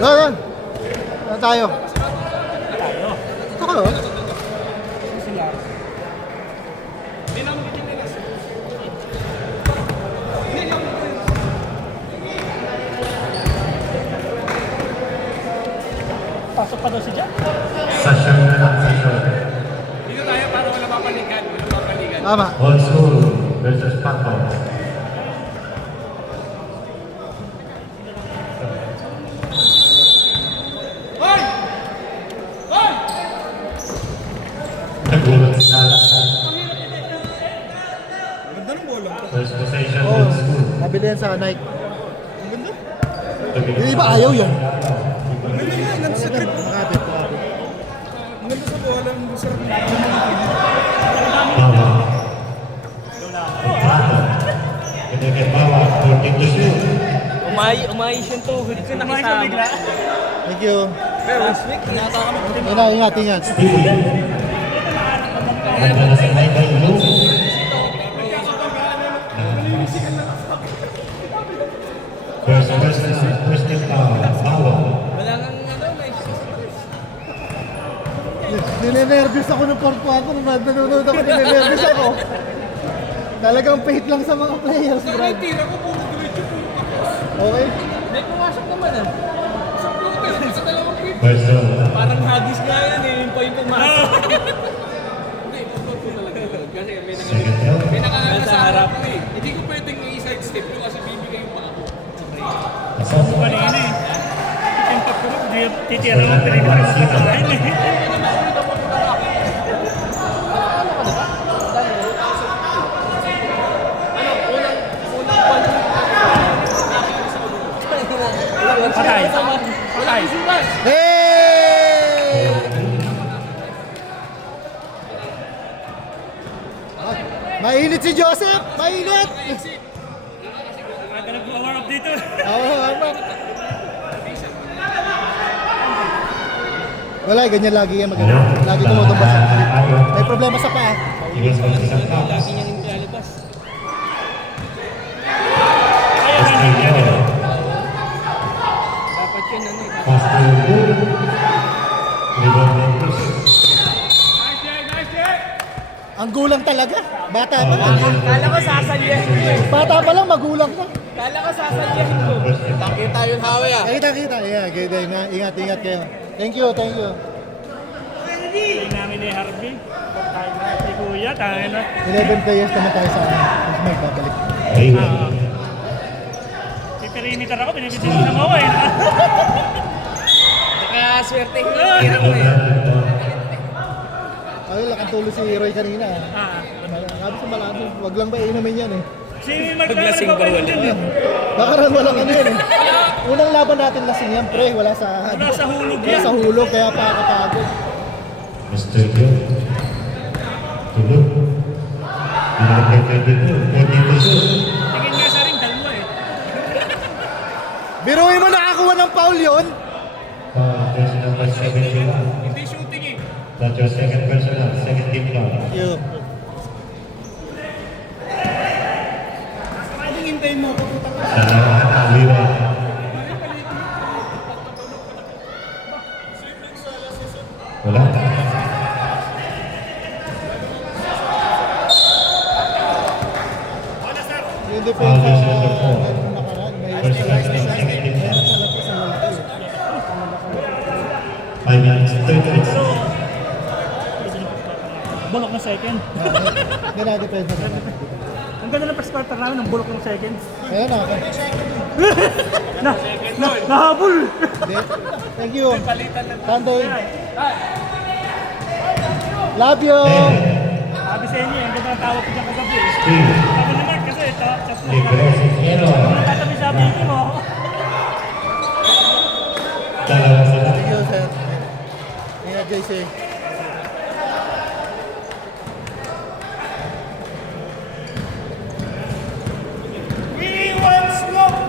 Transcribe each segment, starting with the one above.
Doon. Saan tayo? Tayo. Ito kayo? Sila. Pasok pa daw si Jack. Sasyon na lang, sasyon. Dito tayo para wala papalikan. Wala papalikan. Tama. Old school versus Pato. Hoy! Hoy! Nagulat si Nala. Ganda ng bolong to. First possession, Oo. old school. Nabili yan sa Nike. Ang ganda. Yung iba ayaw yan. Ang ganda nga. Ang ganda sa trip. Makapit. Ang ganda sa bola. Ang ganda sa Bawa. Pato. Pinagay Bawa. 14 to shoot. Umayos yung tuhod ko nakisama. Thank you. Pero last week, hinata kami. Ingat. Steve. Ganda na sa Michael Blue. First team foul. Bawa. Wala nang may Ninenervous ako ng fourth quarter. Nanonood ako, ninenervous ako. Talagang pait lang sa mga players, Brad. Tira ko, puro diretso po. Okay? May pumasok naman ah. Sa puta, sa dalawang feet. First zone. Parang hagis nga yan eh, yung pa yung pumasok. Hindi, pagod ko talaga. Kasi may Second zone. may nakakala Nasa sa harap. harap ko eh. Hindi ko pwedeng i-side step ko kasi bibigay yung paa ko. Asal mo Kanina eh. Itimpak ko rin. Titira ng trigger. Makatawain eh. Patay. Patay. Hey! Mainit si Joseph! Mainit! Aga nag-power up dito. Oo, ano? Wala, ganyan lagi yan maganda. Lagi tumutumbas. May problema sa paa. Iwas ko sa isang foul. Lagi niyang nilalabas. First team foul. Dapat yun ano eh. Pass to Blue. Rebound Memphis. Ang gulang talaga. Bata pa lang. Kala ko sasalyahin ko eh. Bata pa lang, magulang na. Kala ko sasalyahin ko. First team foul. Kita yun, Hawi ah. Kita. Yeah, kita. Ingat kayo. Thank you. Hindi namin ni Harvey. Tayo na. Si Kuya, tayo na. 11 players naman tayo sa akin. Mas magbabalik. Ayun. Perimeter ako, binibitin mo naman ako eh. Nakaswerte yung tira mo eh. Ayun, lakang si Roy kanina. Sabi sa malado, wag lang ba inumin yan eh. Si Mark naman Paglasing ba nagpapalit wala? yun eh. Bakaran walang ano yan eh. Unang laban natin lasing yan, pre. Wala sa... Wala sa hulog Wala yan. sa hulog, kaya pa kapagod. Mr. Joe. Tulog. Pinagkakay dito. 42 shoot. Tingin nga sa ring, dalawa eh. Biruin mo nakakuha ng foul yun. Jersey number 71. Hindi shooting eh. That's your second personal. Second team foul. Yun. Pwedeng hintayin mo ako. Dalawahan na liwan. Wala. Yung Foul defense jersey number 4. nakaraan, may First personal. Second team foul. sa lapis ang malaki. 5 minutes. 38 seconds. Bulok ng second. Hindi na defense na natin. Ang ganda ng first quarter namin, ng bulok ng second. Ayun na. Nahabol! Hindi. Thank you. Sunday. Love you. Sabi sa inyo, ang ganda ng tawag ko dyan kagabi eh. Steve. Sabi naman kasi, chat na. Libero Siquero. Kung natatabi sa meeting mo, Dalawa sila. Thank you, sir. Ingat, JC.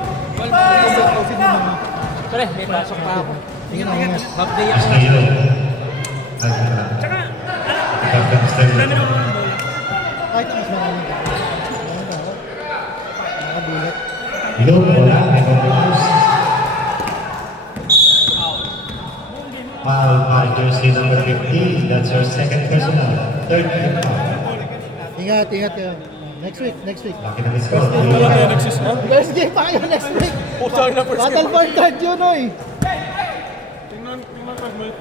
Pausin mo naman. Pre, may pasok pa ako. Ingat. Half day ako. Basta yun. tsaka, Kapag dami naman ang bola. Kahit mas maraming tao. Nakabulat. Yun, wala. Ibang Foul by jersey number 15. That's your second personal. Third team foul. Ingat, ingat kayo. Next week, next week. Laki ng score. First game pa kayo next week. Battle for card yun, oy.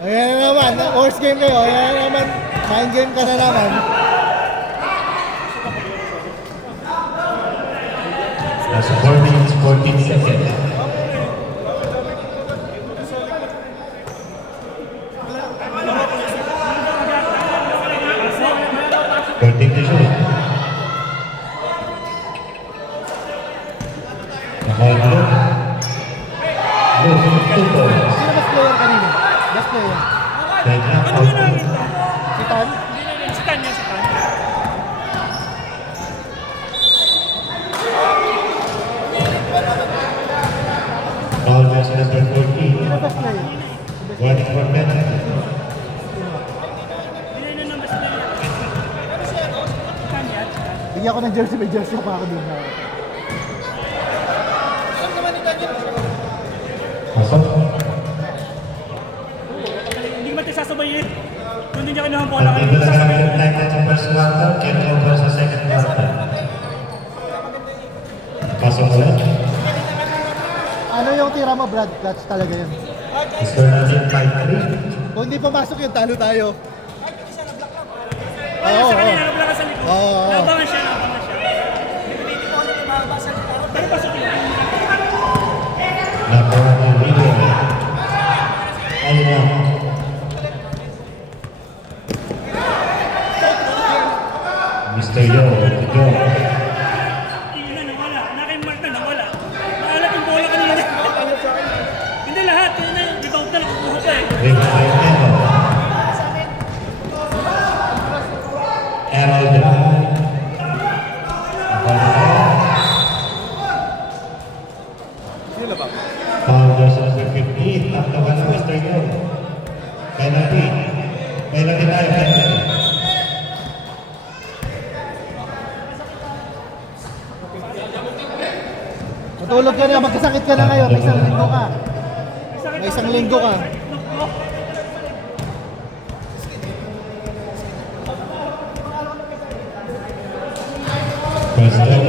Ayan na naman, horse game kayo. Ayan na naman, mind game ka na naman. That's 4 minutes, 14 seconds. To shoot. Ball look. Look, 2 points. Sino best player kanina? Best player. Then knock out. Si Tan? Si Tan yan, si Tan. Foul jersey number 14. Sino best player? 1 for penalty. Bigyan ko ng jersey, may jersey pa ako din. Pasok. Hindi mo natin sasabayin. Kung hindi niya kinuha ang bola, Hindi ko na kami yung time sa first quarter, carry over sa second quarter. Pasok ulit. Ano yung tira mo, Brad? Clutch talaga yun. Score natin 5-3. Kung hindi pumasok yun, talo tayo. wala sa kanina, wala ka sa likod. Oo. Nabangan siya, nabangan siya. Pero pasok yun. Number 1 leader. Ayun. Mr. Yo, to go. Tingin na, nawala. Nakin Mark na, nawala. Naalat yung bola kanina. Hindi lahat. Yun na, rebound na nakukuha pa eh. Ring by Errol drive. Foul jersey number 15. Tatlo ka na, Mr. Yo. Penalty. Penalty tayo, penalty. Matulog ka na, magkasakit ka na ngayon. May isang linggo ka. May isang linggo ka. First down.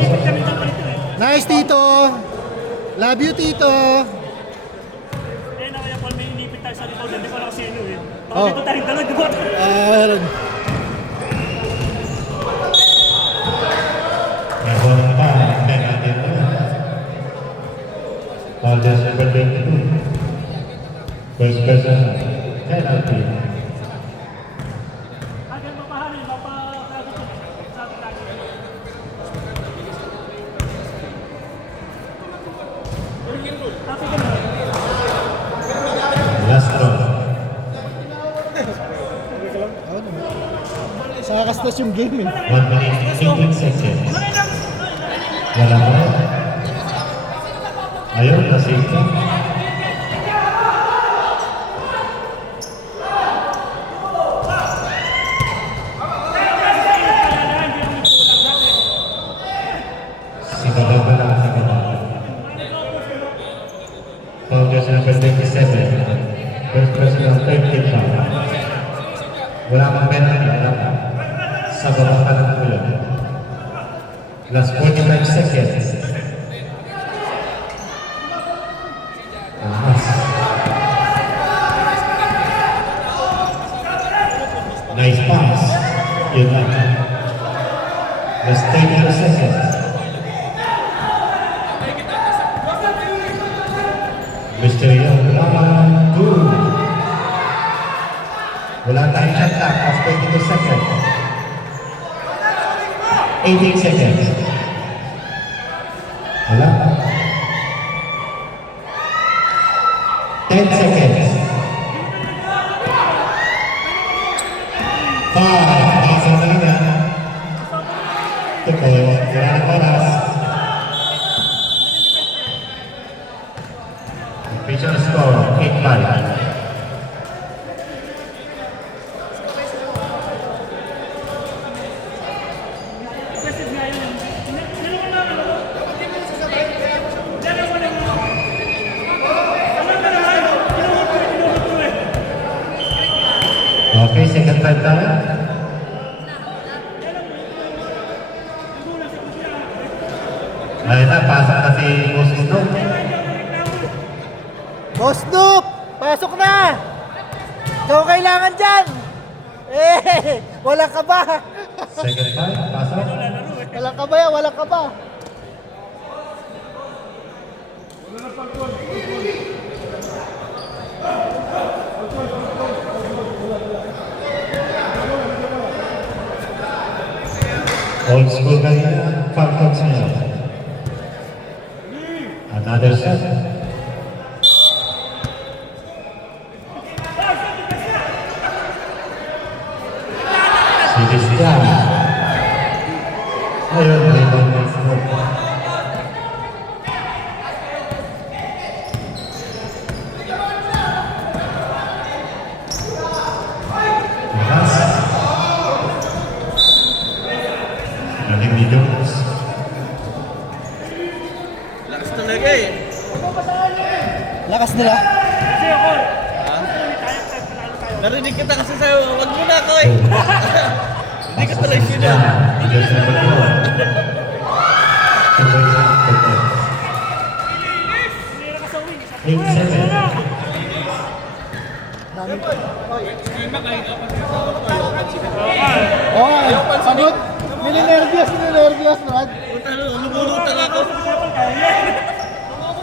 Nice, Tito. Love you, Tito. Eh, na kaya Paul, may inipit tayo sa likod. Hindi ko lang kasi ano eh. Oh. Bakit ito tayong dalawa, di ba? Nabon pa, penalty na. Foul jersey number 22. First person, penalty. Agad mapahalin, mapakagot sa ating lagi. Tapos ka na. Last draw. Nakakastas yung game eh. 1 minute, 18 seconds. Wala mo. Ayun, nasave ka. Sigado pa lang, sigado. Foul jersey number 27. First personal, third team foul. Wala kang penalty, wala ka. Sa baba pa ng ulo. Last 45 seconds. Ahas. Nice pass. Yun lang. Last 32 seconds. Mr. Young, good. Wala tayong shot clock. Last 22 seconds. 18 seconds. Wala. 10 seconds. 5. Pasok na lang yan. Tukoy. Wala ng oras. Official score, 8-5. Aggressive nga yun. Sino ko na ano? Diyan ako na mo. Ano na naman? Kinuhot ko eh. Okay, second time tayo. Ayun na, pasok na si Moses Snoop. Boss Snoop! Pasok na! Ikaw ang kailangan dyan! Walang kaba! Second time, pasok. Walang kaba yan, walang kaba! Old school kanina, Falcons niya. Another set. Silis dyan. Ayun, rebound ng Snoop. Lakas. Galing ni Jones. Lakas talaga eh. Lakas nila. Kasi ako, Narinig kita kasi sa'yo, wag mo na ako eh. Hindi ka tuloy sila. Just number 2. hindi ka sa wing. 8-7. Oh, pagod. Ninenervyos, Brad. Lumulutan ako.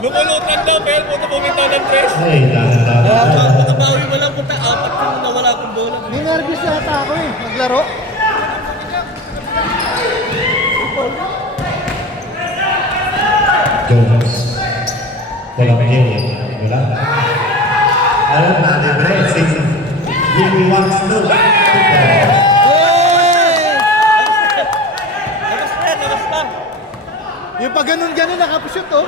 Lumulutan daw, pero puto bumitaw ng tres. Ay, dahan-dahan. Pagkabawi mo lang punta, apat kung nawala akong bola. Ninenervyos yata ako eh, naglaro. Jones. Walang game. Wala. Ayun, nalibre. Si Jimmy Wang Snoop. Labas na. Yung pag ganun-ganun nakapushoot oh.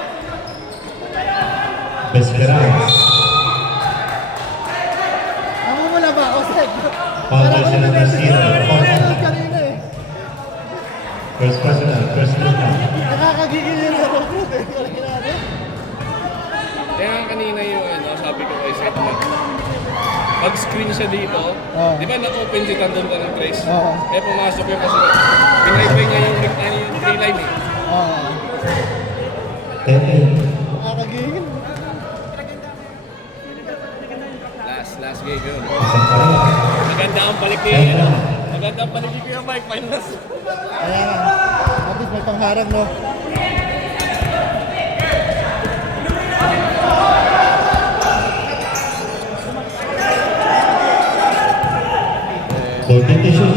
Esperance. Namumula ba ako, Seth? Foul siya ng Brazil. Nanonood kanina eh. First personal. First personal. Nakakagigil yung laro ko eh. Kanina natin. Kaya nga kanina yung sabi ko kay Seth na pag-screen siya dito, Oo. di ba na-open si Tandon ka ng tres? Oo. Kaya pumasok yung kasi pinaybay niya yung three line eh. Oo. 10-8. Nakakagigil. Last game yun. Isang pa rin. Maganda ang balik ni maganda ang balik ni Kuya Mike, finals. Kaya nga. At least may pangharang no. Fourteen to shoot.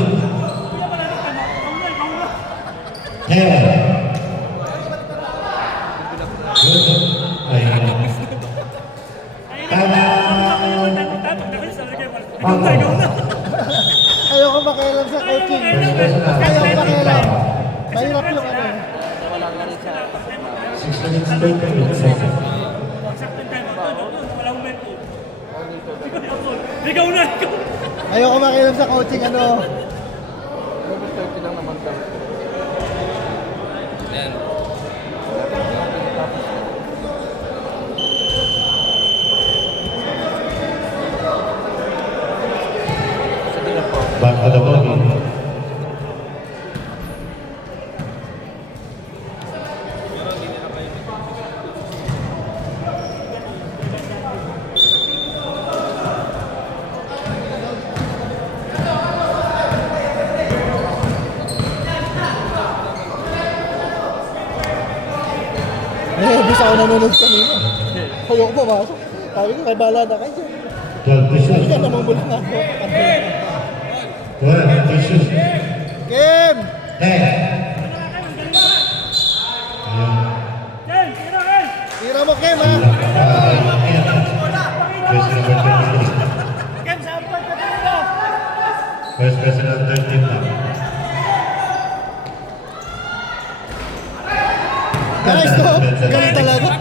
Yeah. Good. Ayun. Tama. Ayoko makialam sa coaching. Ayoko makialam. Mahirap yung ano. 6 minutes 28 seconds. Ikaw na, ikaw. Ayoko makialam sa coaching ano. Yan. Back to the bogey. Bisa ako nanonood kanina. Ayoko pumasok. Sabi ko, kay bala na kayo dyan. 12 to shoot. Kaya namumula nga ako. 12 to shoot. Game! 10. Ayun. Ken, tira, Ken. Tira mo, Kim ha! First number 23. Ken, sampan ka dito. First personal 13 now. Nice to! Galing talaga.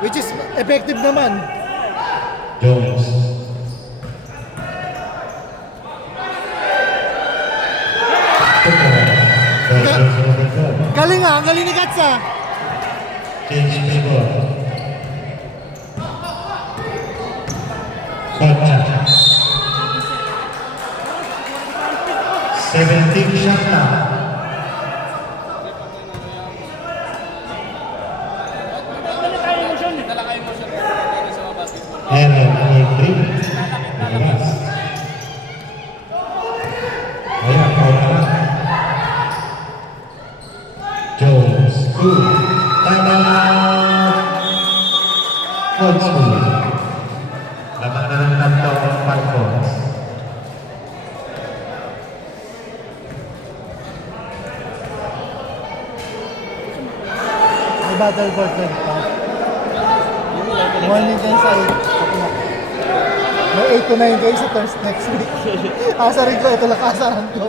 Which is effective naman. Jones. Galing ha, ang galing ni Katsa. Change favor. Concha. 17 shot na. Error number 3. Lumabas. Ayan, paula na. Jones, good. Time out. Old school. Lamang na ng tatlo ang Falcons. May battle board na pa. Morning din sa 8. May 8 to 9 days sa turns next week. Asarin ko, ito lang asaran ko.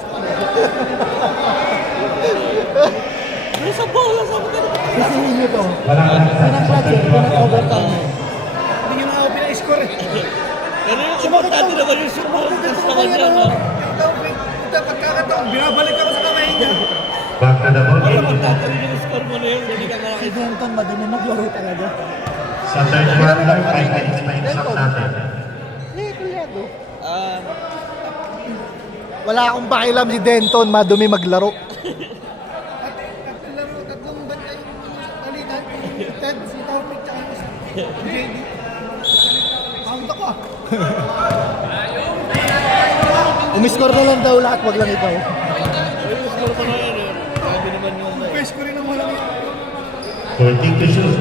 Sa bola, sabi ko. Sisihin nyo to. Wala ka na Pinang clutch eh, pinang overtime eh. Hindi nyo na ako pina-score eh. Pero yung importante naman yung support sa kanya, no? Pagkakataon, binabalik ako sa kamay niya. Back to the ball. Importante rin yung score mo na yun, hindi ka Si nakakita. Denton, madumi maglaro talaga. Sa third quarter, 5 minutes pa yung stop natin. Kulyado. Wala akong pakialam si Denton, madumi maglaro. Tatlong banda yung palitan. Ted, si Taufik, tsaka yung isa. JD. Count ako ah. Umiskor na lang daw lahat, wag lang ikaw. Yung score mo na yun, eh. Sabi naman yung... Pwes ko rin ang walang yun. 14 to shoot.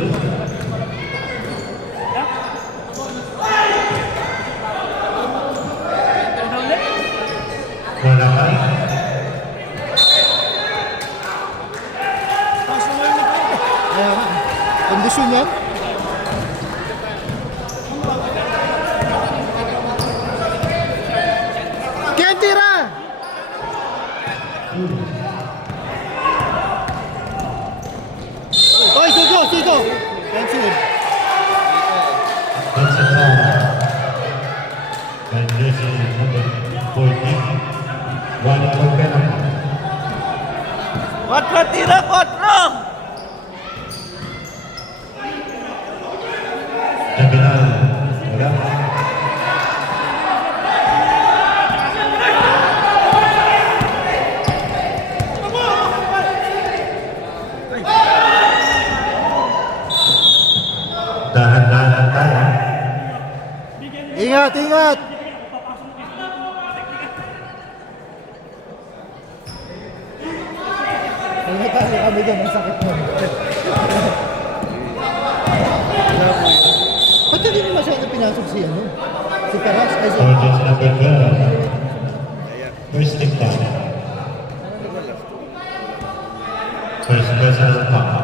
Wala pa rin. Ayan, kondisyon yan. Kaya tira! Oy, Sigo, Sigo! Offensive. That's a foul. And this is number 14. One for penalty. 4 tira, 4! Jabinal. Wala. Dahan-dahan tayo. Ingat, ingat! Natalo kami doon, ang sakit nun. Ba't hindi mo masyado pinasok si ano? Si Taras, ay si... Audience number 12. First stick down. First personal foul.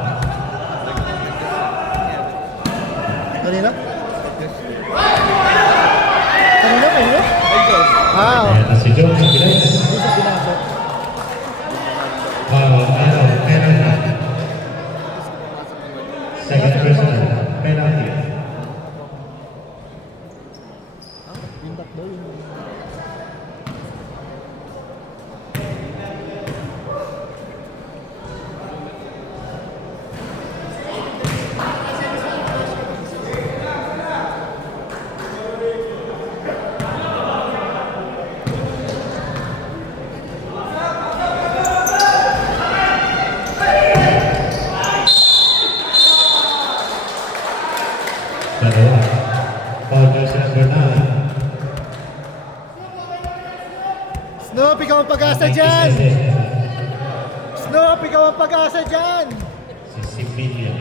Kanina? Kanina, kanina? Ah, Ayan na si Jones sa bilis. hindi siya pinasok. Foul, penalty. Second personal, penalty. Yung tatlo, yung... Dalawa. Foul jersey number 9. Snoop, ikaw ang pag-asa dyan! Snoop, ikaw ang pag-asa dyan! Si Sibilia.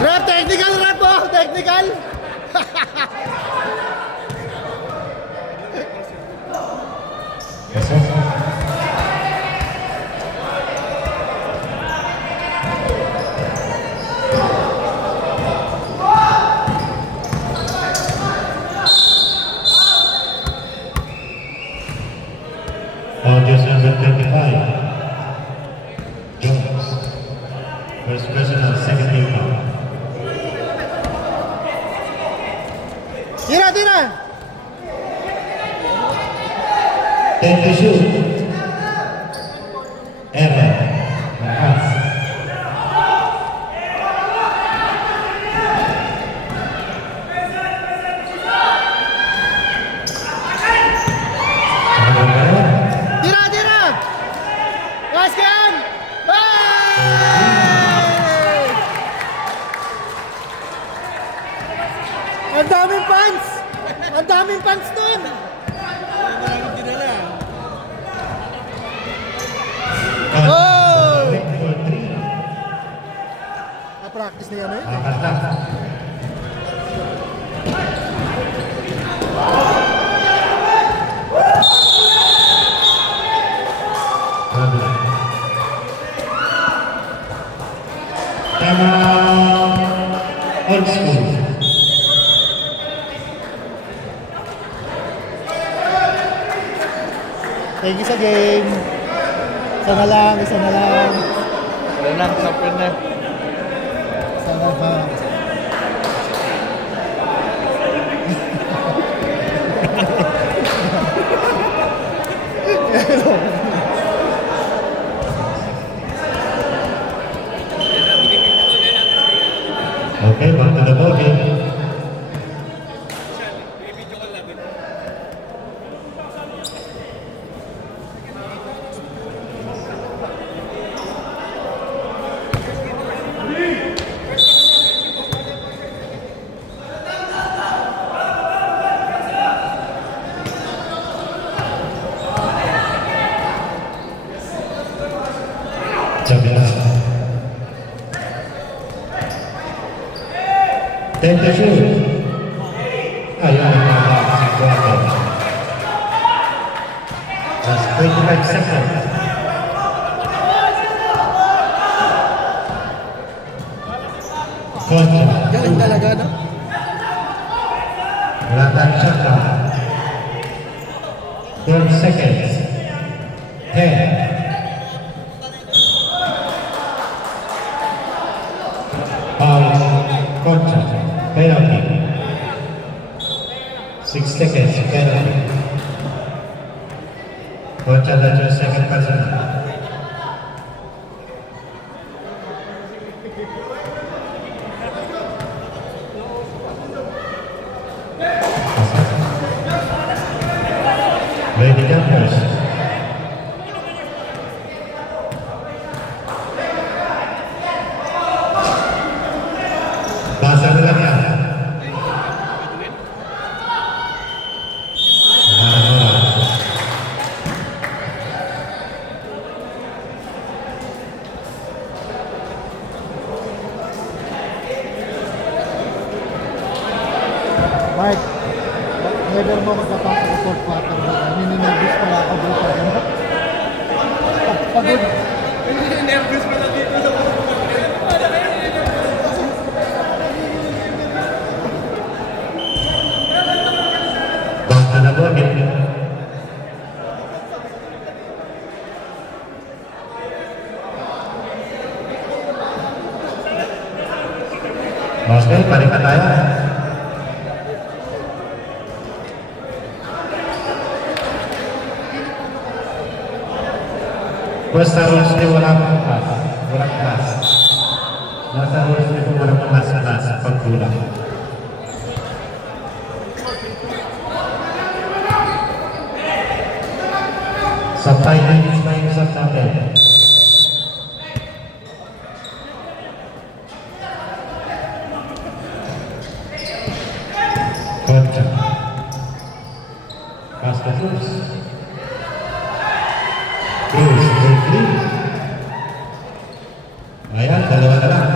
Rep, technical rep po! Technical! Pasok. Foul jersey number 25. Jones. First personal, second team foul. Tira, tira! 10 to shoot. Error. Pass. Last game! Hey! Ang daming fans! Ang daming fans nun! Oh! Na-practice na yan eh. Apat lang. Tama. Old school. Thank you sa game. Isa na lang, isa na lang. Wala lang, sapin na. Isa na lang. Okay, back to the ball game. Jamila. 10 to shoot. Ayaw na si Guapo. Just 25 seconds. Contra. Galing talaga, no? Wala tayong shot clock. 12 seconds. 10. Foul. Contra. Penalty. 6 seconds. Penalty. Contra, that's your second personal. Lady Jumpers. Basa na lang yan. Mark, never mo magkapasok sa fourth quarter. Nininagis pala ako dito. Pagod. Nervous pala dito sa Back to the ball game. Okay, balik na tayo. Basta rules niyo walang class. Walang class. Nasa rules niyo kung walang class pagkulang. Sa 5 minutes na yung isang natin. Contra. Pass the Cruz. Cruz, break 3. Ayan, dalawa na lang.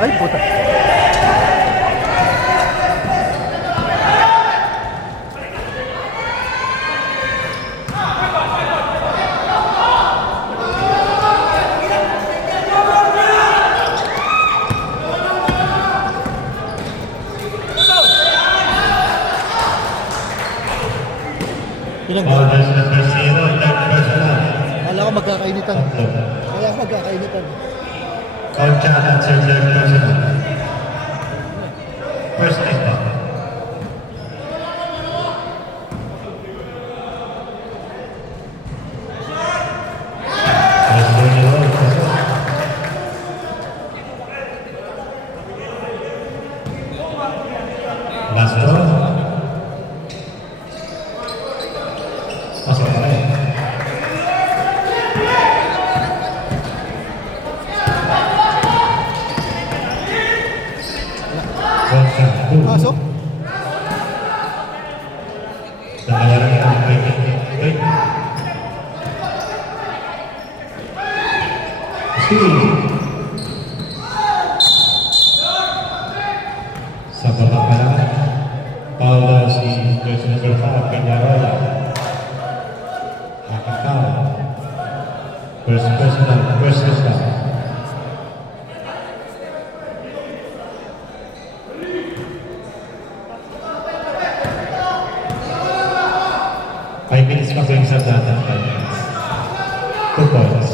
Ay, puta. All those number 0, third personal. Kala ko magkakainitan. Tatlo. Kala ko magkakainitan. Contra, that's your third personal. First take up. Let's do it all. Last ball. Pasok pa rin. Pasok? Dalawa lang yung wait. Steal. Sa baba pa lang. Paula si jersey number 5, Peñarola. Nakakaw. First personal, first down. Five minutes pa po yung sa data. 2 points.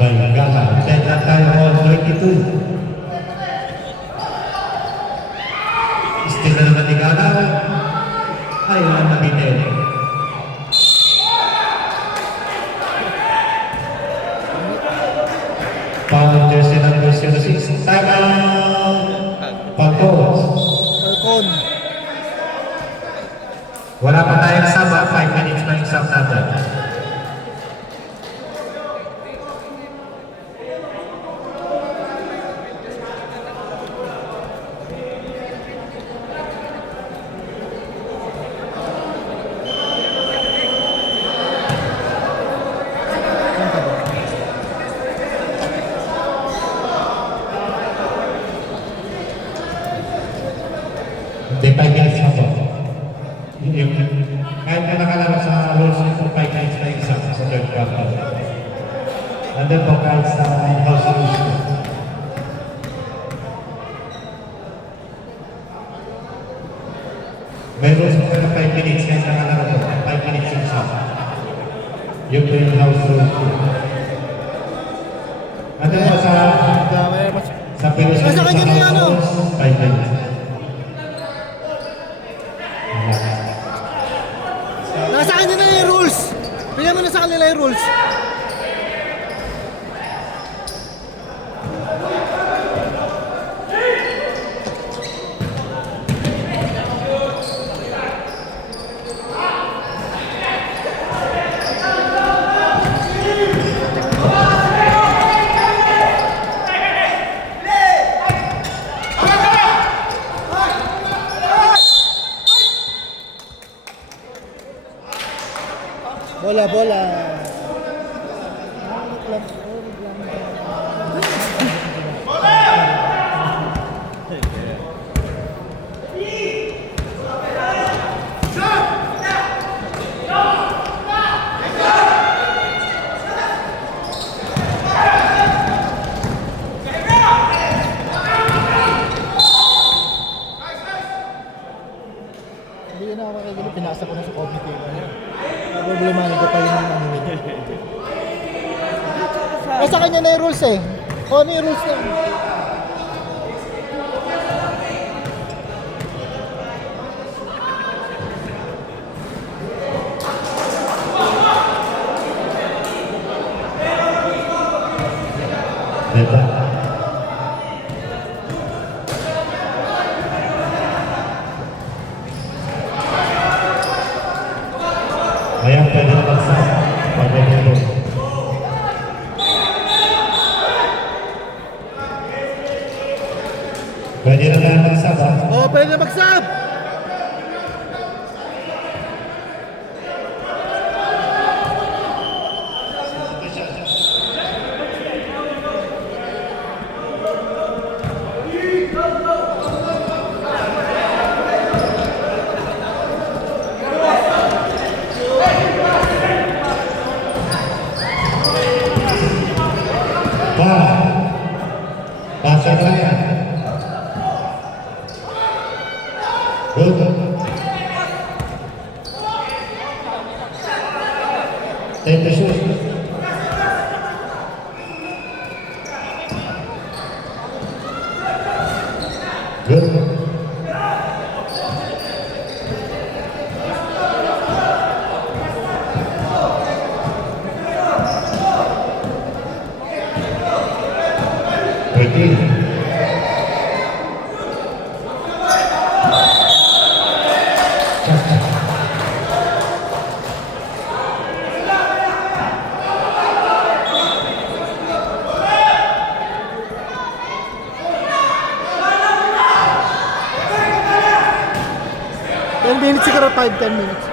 Balgata. 10 na tayo all 32. Still na naman ni Gana. Ay, wala na bitin. Foul jersey number 06. Time out. Pag-coach. Falcon. Wala pa tayong sub, 5 minutes pa yung sub natin. Hindi, 5 minutes na po. Kahit na nakalaro sa rules nito, 5 minutes na yung sub sa third quarter. Nandun po kahit sa house rules ko. May rules po na 5 minutes kahit nakalaro po. 5 minutes yung sub. Yung po yung house rules ko. Nandun po sa Pilos Nasa kanya na yan, oh. 5 minutes. Nasa kanya na yung rules. Bigyan mo na sa kanila yung rules. Bola, bola. Hindi na ako makikita. Pinasa ko na sa coffee table. Problema ko pa rin yung ano nito. Sa kanya na yung rules eh. O ano yung rules na yun? Diba? Ayan, pwede na mag-sub. Pag-minuto. Pwede na tayo mag-sub, ha? Oo, pwede na mag-sub! Pasok na yan. Good. Take the shoot. Good. minutes siguro, 5-10 minutes.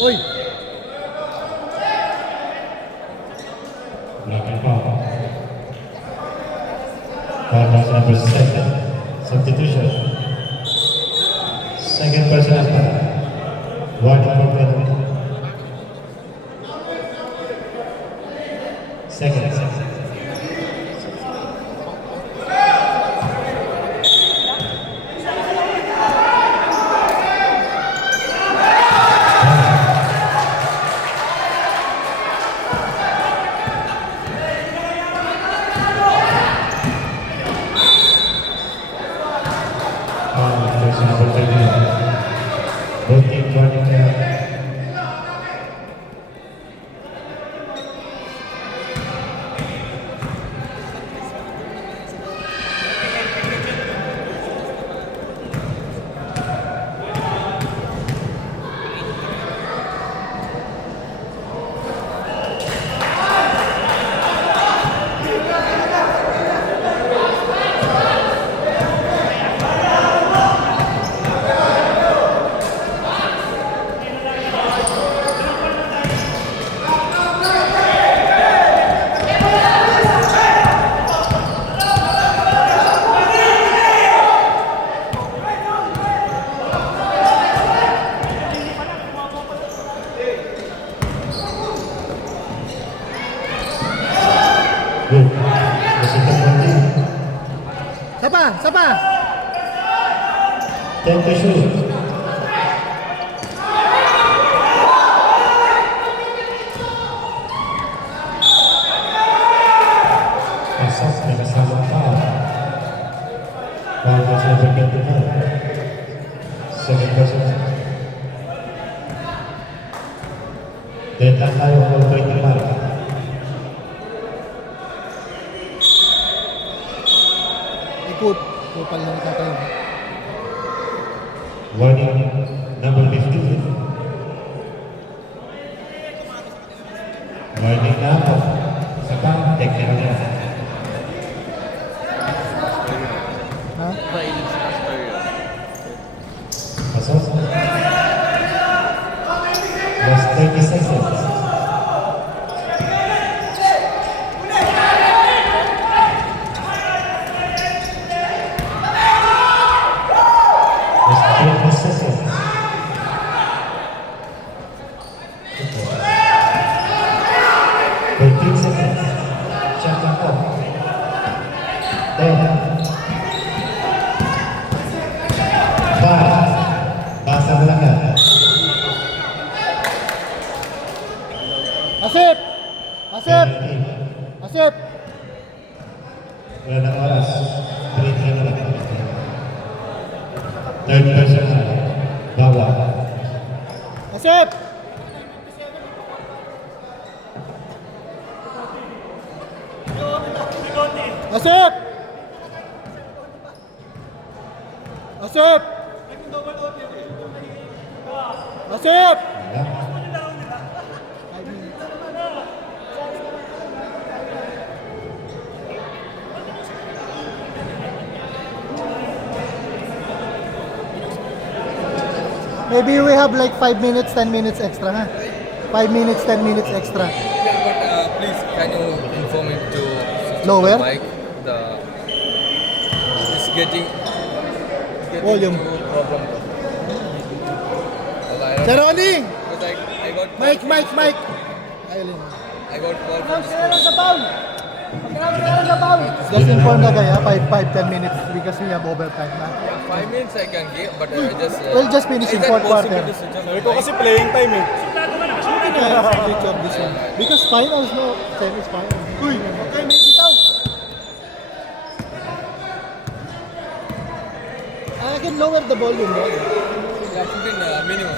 Uy! Blocking foul. Foul was number 7. Substitution. Second personal foul. One for brother. Second. Number 31. Both teams running there. Good. Masita Ponti. Sapa! Sapa! 10 to shoot. Pasok na kasama foul. Foul was number 25. Second personal. Deadline tayo for 25. Ikot. Kupal lang itatayo. Warning number 15. Warning na ako. Saka, take care niya. Ha? Pasok. Last 30 seconds. Last 30 seconds. 13 seconds. Shot clock off. 10. 5. Basa mo lang yan. Asip! Asip! 17. Asip! Wala nang oras. 3 na lang. Third personal. Bawal. Asip! Asip! Asip! Asip! Wala. Maybe we have like 5 minutes, 10 minutes extra, huh? 5 minutes, 10 minutes extra. Yeah, but please, can you inform him to Lower? mic? It's getting Volume. into problem. Well, I don't know, Jeroni! because I got Mike, Mike, Mike! Ayun. I got call from school. Just inform the guy, 5-10 minutes because we have overtime na. Yeah, 5 minutes I can give, but just We'll just finish in is that fourth possible quarter. to switch off Sabi the ko mic? kasi playing time eh. Switch off this one. Because finals, no? Semis finals. Uy! Okay, may bitaw! I can lower the volume, no? Yeah, should be minimum.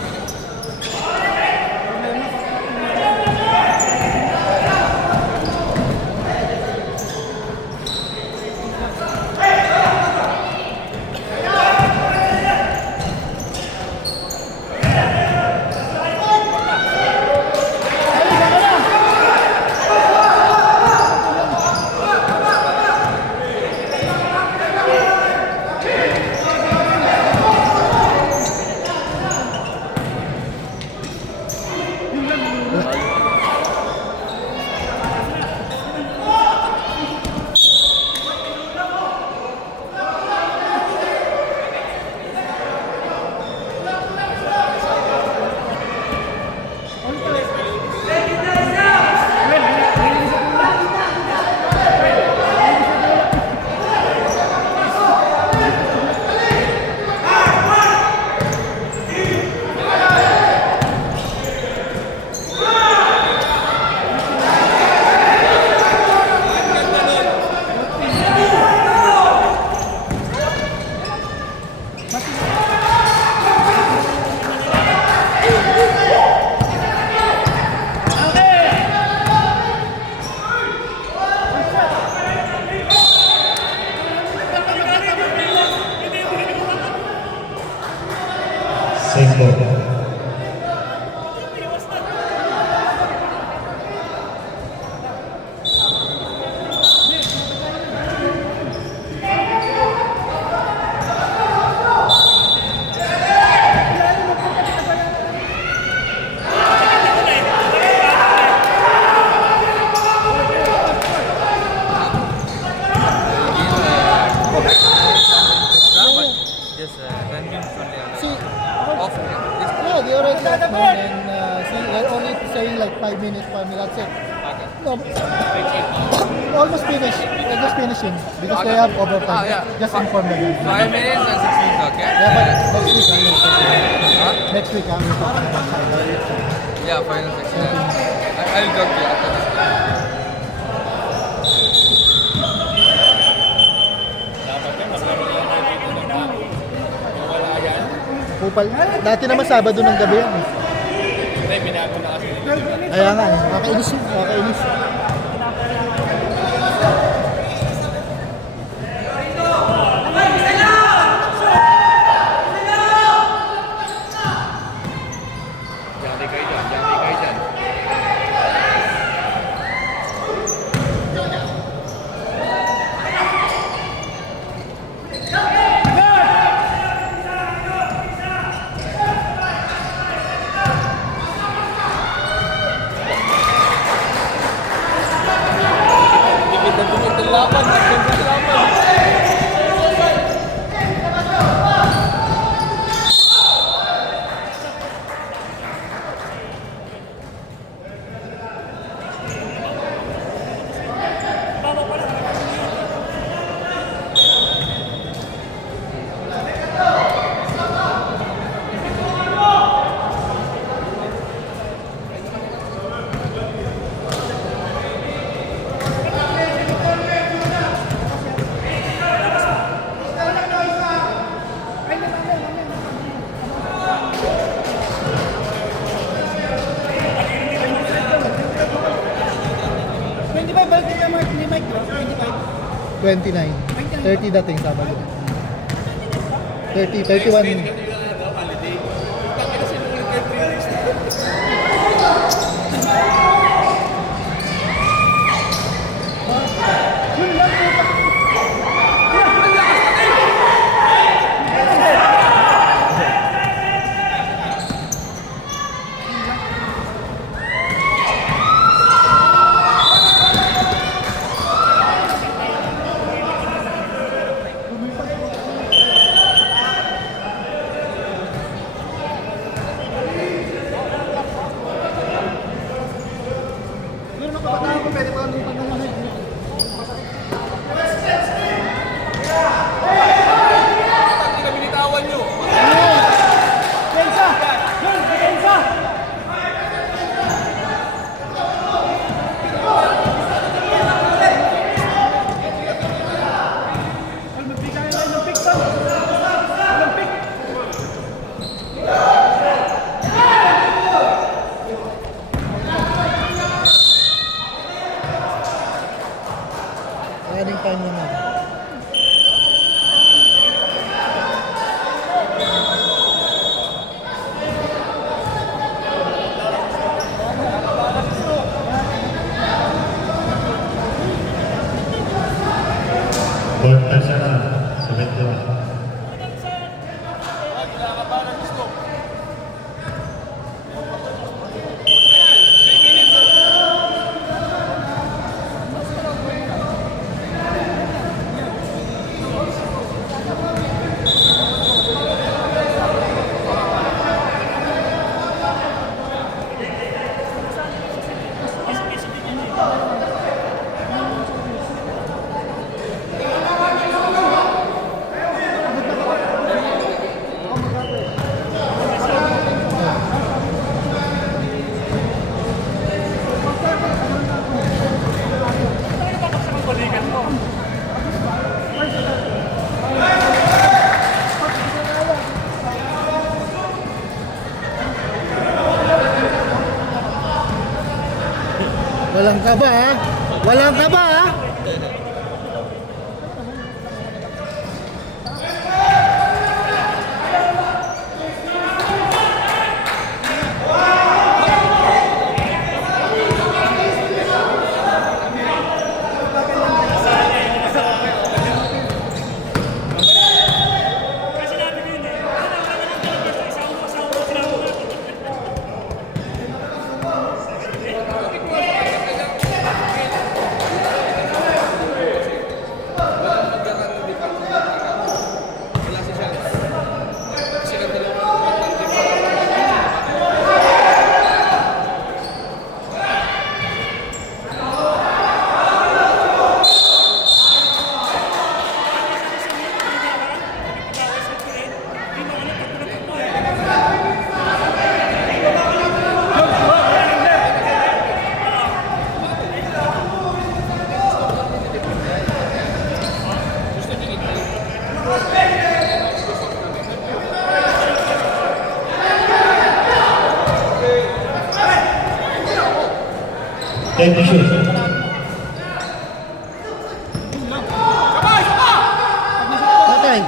Same ball. Just 10 minutes only. See, Off. This yeah, they already got one and see, they're only saying like 5 minutes, that's it. No, almost finished. They're just finishing because they have overtime. yeah. Just inform them. 5 minutes and 6 minutes, okay? Yeah, but next week, I'm Huh? Yeah, final section. I'll talk to you after this. Kupal. Dati naman Sabado ng gabi yan eh. Kaya nga eh. Nakakainis yun. Nakakainis. Jati kayo dyan, jati kayo dyan. $29. 30 dating Sabado. 30, 31. Walang kaba ha? Walang kaba ha? Kasi sinabi ko yun eh. Wala ka naman yung talaga sa isang mo, sinabi ko. Wala si Sean. Kasi ang dalawa. Take the shoot. Patay.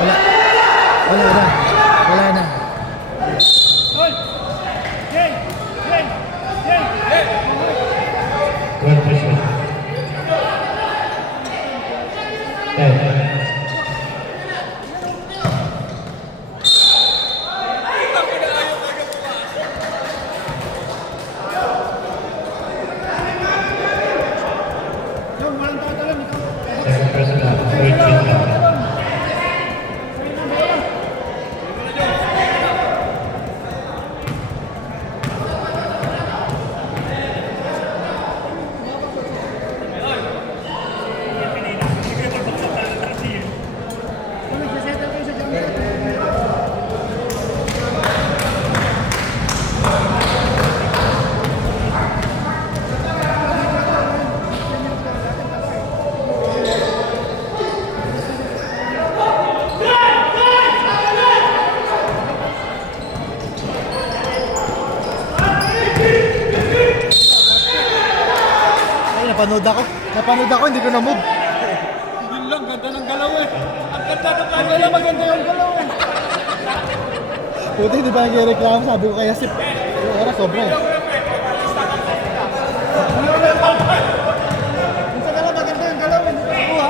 Wala. Wala na. Wala na. Good position. 10. Second personal, 13 down. Ay, napanood ako, hindi ko na-move. Yun lang, ganda ng galaw eh. Ang ganda ng galaw. Wala maganda yung galaw eh. Puti, hindi pa nagreklamo. Sabi ko kaya sip. Yung oras, sobra eh. Minsan na lang maganda yung galaw eh. Kuha.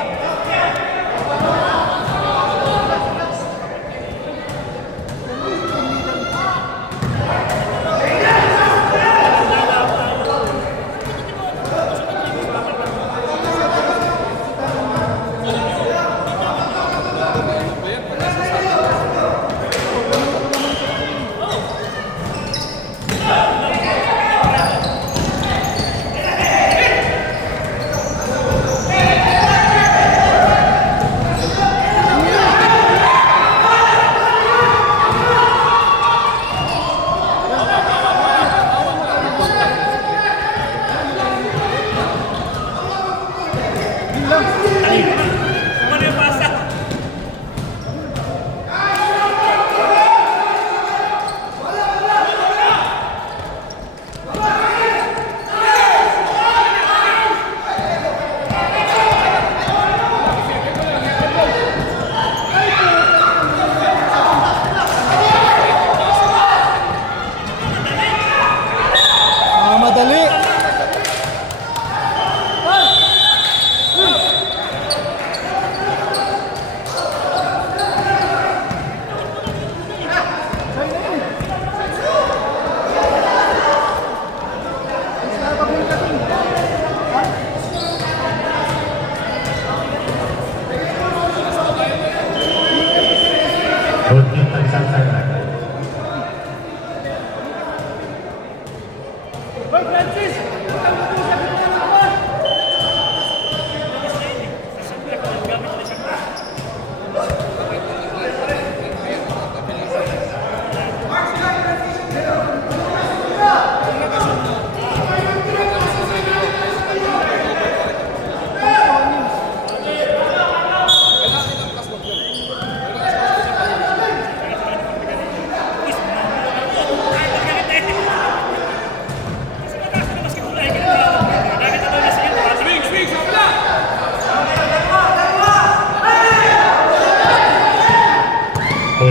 Kumano yung pasa? Madali. Good team, Alexander.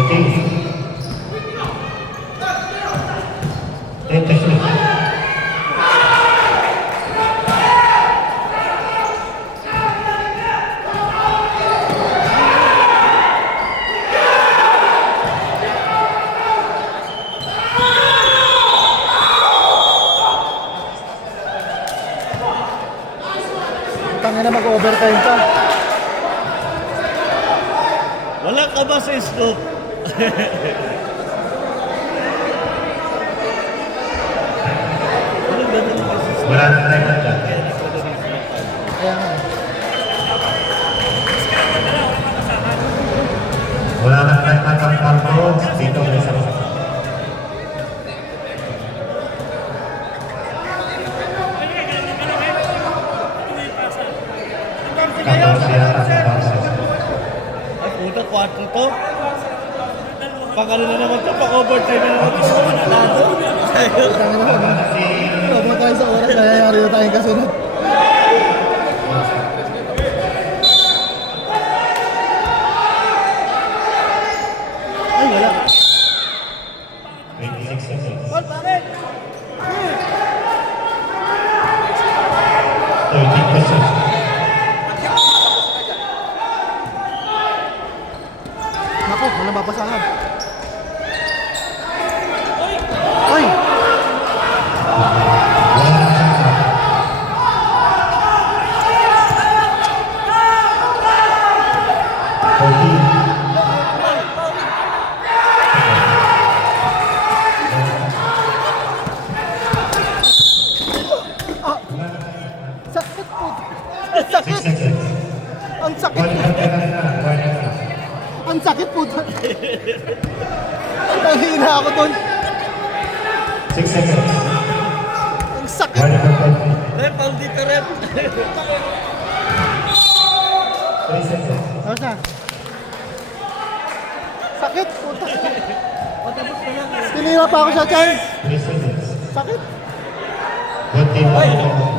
10 to shoot. Tangin na mag-overtime ka. Wala ka ba sa scope? Wala na tayo na. Kaya nga. Wala na tayo na dito may isa. Tapos yata sa pauses. Ay, puta, 4 to. Pang ano na naman to, pang overtime na naman to. Nanalo. Tangin na ano. Sobrang tayo sa oras, nangyayari na tayong kasunod. Ay, wala. 26 seconds. 13 to shoot. Naku, wala mapasahan. Ay! Sakit po. Ang 6 sakit. seconds. Ang sakit. Ang sakit po. Nahihina ako doon. 6 seconds. Ang sakit. Rep, ang di ka rep. 3 seconds. Ano siya? Sakit. Puta. Tinira pa ako sa tiyan. 3 seconds. Sakit. Good team.